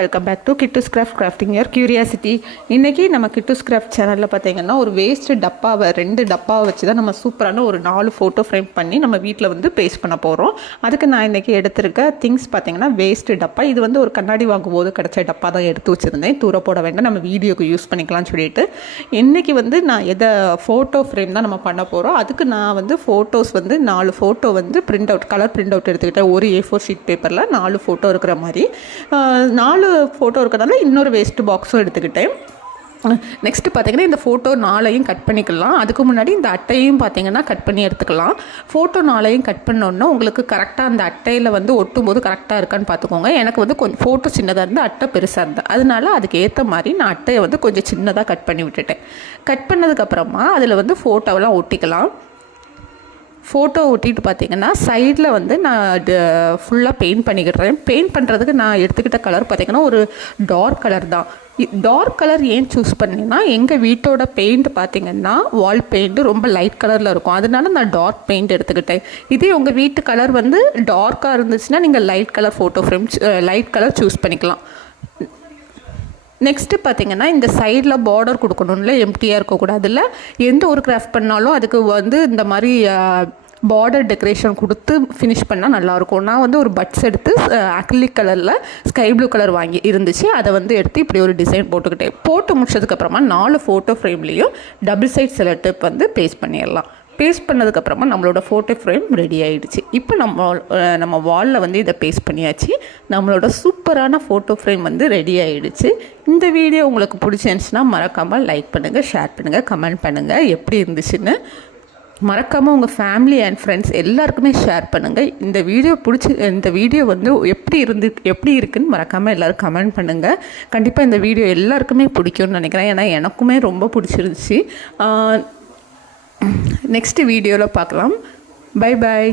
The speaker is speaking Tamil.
Welcome back to Kittu's craft crafting your curiosity இன்றைக்கி நம்ம கிட்டுஸ் கிராஃப்ட் சேனலில் பார்த்தீங்கன்னா ஒரு வேஸ்ட் டப்பாவை ரெண்டு டப்பாவை வச்சு தான் நம்ம சூப்பரான ஒரு நாலு ஃபோட்டோ ஃப்ரேம் பண்ணி நம்ம வீட்டில் வந்து பேஸ்ட் பண்ண போகிறோம் அதுக்கு நான் இன்றைக்கி எடுத்திருக்க திங்ஸ் பார்த்தீங்கன்னா வேஸ்ட் டப்பா. இது வந்து ஒரு கண்ணாடி வாங்கும்போது கிடச்ச டப்பா தான் எடுத்து வச்சுருந்தேன். தூர போட வேண்டாம் நம்ம வீடியோக்கு யூஸ் பண்ணிக்கலாம்னு சொல்லிட்டு. இன்றைக்கி வந்து நான் எதை ஃபோட்டோ ஃப்ரேம் தான் நம்ம பண்ண போகிறோம் அதுக்கு நான் வந்து ஃபோட்டோஸ் வந்து நாலு ஃபோட்டோ வந்து print out colour print out எடுத்துக்கிட்டேன். ஒரு ஏ ஃபோர் ஷீட் பேப்பரில் நாலு ஃபோட்டோ இருக்கிற மாதிரி. நாலு நாலு ஃபோட்டோ இருக்கிறதால இன்னொரு வேஸ்ட் பாக்ஸும் எடுத்துக்கிட்டேன். நெக்ஸ்ட்டு பார்த்தீங்கன்னா இந்த ஃபோட்டோ நாளையும் கட் பண்ணிக்கலாம். அதுக்கு முன்னாடி இந்த அட்டையும் பார்த்தீங்கன்னா கட் பண்ணி எடுத்துக்கலாம். ஃபோட்டோ நாளையும் கட் பண்ணோன்னா உங்களுக்கு கரெக்டாக அந்த அட்டையில் வந்து ஒட்டும் போது கரெக்டாக இருக்கான்னு பார்த்துக்கோங்க. எனக்கு வந்து கொஞ்சம் ஃபோட்டோ சின்னதாக இருந்து அட்டை பெருசாக இருந்தது அதனால அதுக்கு ஏற்ற மாதிரி நான் அட்டையை வந்து கொஞ்சம் சின்னதாக கட் பண்ணி விட்டுட்டேன். கட் பண்ணதுக்கப்புறமா அதில் வந்து ஃபோட்டோவெல்லாம் ஒட்டிக்கலாம். ஃபோட்டோ ஒட்டிட்டு பார்த்தீங்கன்னா சைடில் வந்து நான் ஃபுல்லாக பெயிண்ட் பண்ணிக்கிடுறேன் பெயிண்ட் பண்ணுறதுக்கு நான் எடுத்துக்கிட்ட கலர் பார்த்தீங்கன்னா ஒரு டார்க் கலர் தான். டார்க் கலர் ஏன் சூஸ் பண்ணேன்னா எங்கள் வீட்டோட பெயிண்ட் பார்த்தீங்கன்னா வால் பெயிண்ட் ரொம்ப லைட் கலரில் இருக்கும். அதனால நான் டார்க் பெயிண்ட் எடுத்துக்கிட்டேன். இதே உங்கள் வீட்டு கலர் வந்து டார்க்காக இருந்துச்சுன்னா நீங்கள் light colour photo frame light colour choose பண்ணிக்கலாம். நெக்ஸ்ட்டு பார்த்தீங்கன்னா இந்த சைடில் பார்டர் கொடுக்கணும்ல எம்டியாக இருக்கக்கூடாதுல்ல. எந்த ஒரு கிராஃப்ட் பண்ணாலும் அதுக்கு வந்து இந்த மாதிரி பார்டர் டெக்கரேஷன் கொடுத்து ஃபினிஷ் பண்ணால் நல்லாயிருக்கும். நான் வந்து ஒரு பட்ஸ் எடுத்து அக்ரிலிக் கலரில் ஸ்கை ப்ளூ கலர் வாங்கி இருந்துச்சு. அதை வந்து எடுத்து இப்படி ஒரு டிசைன் போட்டுக்கிட்டேன் போட்டு முடிச்சதுக்கப்புறமா நாலு ஃபோட்டோ ஃப்ரேம்லேயும் டபுள் சைட் செலக்டிப் வந்து பேஸ்ட் பண்ணிடலாம். பேஸ்ட் பண்ணதுக்கப்புறமா நம்மளோட ஃபோட்டோ ஃப்ரேம் ரெடி ஆகிடுச்சு இப்போ நம்ம நம்ம வாலில் வந்து இதை பேஸ்ட் பண்ணியாச்சு. நம்மளோட சூப்பரான ஃபோட்டோ ஃப்ரேம் வந்து ரெடி ஆகிடுச்சு இந்த வீடியோ உங்களுக்கு பிடிச்சிருந்துச்சுன்னா மறக்காமல் லைக் பண்ணுங்கள் ஷேர் பண்ணுங்கள் கமெண்ட் பண்ணுங்கள் எப்படி இருந்துச்சுன்னு மறக்காமல் உங்கள் ஃபேமிலி அண்ட் ஃப்ரெண்ட்ஸ் எல்லாருக்குமே ஷேர் பண்ணுங்கள் இந்த வீடியோ பிடிச்சி இந்த வீடியோ வந்து எப்படி இருந்து எப்படி இருக்குன்னு மறக்காமல் எல்லோரும் கமெண்ட் பண்ணுங்கள் கண்டிப்பாக இந்த வீடியோ எல்லாருக்குமே பிடிக்கும்னு நினைக்கிறேன். ஏன்னா எனக்குமே ரொம்ப பிடிச்சிருந்துச்சு. நெக்ஸ்ட்டு வீடியோவில் பார்க்கலாம். Bye bye